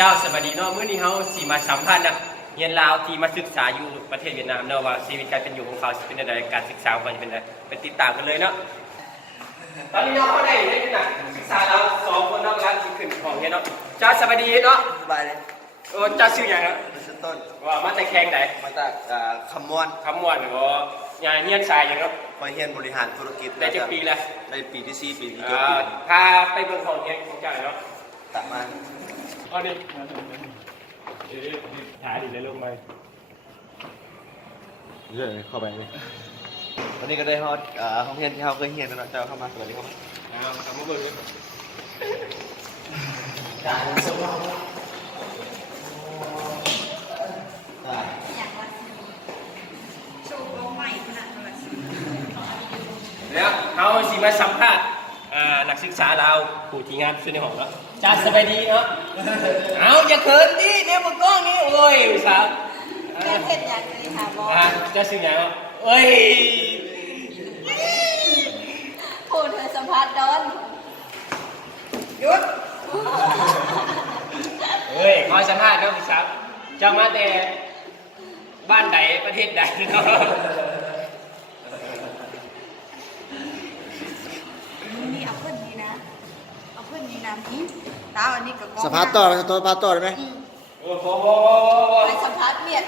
เจ้าสวัสดีเนาะมื้อนี้เฮาสิมาสัมภาษณ์นักเรียนลาวที่มาศึกษาอยู่ประเทศเวียดนามเนาะว่าชีวิตการเป็นอยู่ของเขาสิเป็นจังไดการศึกษาของเขาจะเป็นจังไดไปติดตามกันเลยเนาะตอนนี้เนาะเขาได้นักศึกษาเรา2คนเนาะกำลังสิขึ้นของเรียนเนาะเจ้าสวัสดีเนาะสบายเลยเจ้าชื่อหยังครับชื่อต้นว่ามาแต่แข่งใดมาจากคำม่วนบ่ยายเรียนสายหยังเนาะไปเรียนบริหารธุรกิจได้จักปีแล้วได้ปีที่4ปีที่พาไปเบิ่งของเรียนของเจ้าเนาะตัดมาเอาดิถ่ายดิเลยลงไปเรื่อยเข้าไปเลยวันนี้ก็ได้ฮอดห้องเรียนที่เขาเคยเรียนนะเจ้าเข้ามาสวัสดีครับทำมาเบิ่งเลยแล้วเขาสิมาสัมภาษณ์นักศึกษาเราผู้ที่งานสุดในห้องเนาะจ้าสบายดีเนาะเอาอย่าเขินดิเนี่ยบนกล้องนี่โอ้ยสาวแค่เผ็ดอย่างนี้ค่ะบอสจะสื่ออย่างเอ้ยพูดเธอสัมภาษณ์โดนหยุดเฮ้ยขอสัมภาษณ์เนาะพี่สาวจะมาแต่บ้านใดประเทศใดเนาะนี่เอาเพื่อนนี้นะเอาเพื่อนนี้นะพี่ตาอันนี้กับสัมภาษณ์ต่อสัมภาษณ์ต่อได้ไหมโอ้โหไปสัมภาษณ์เมีย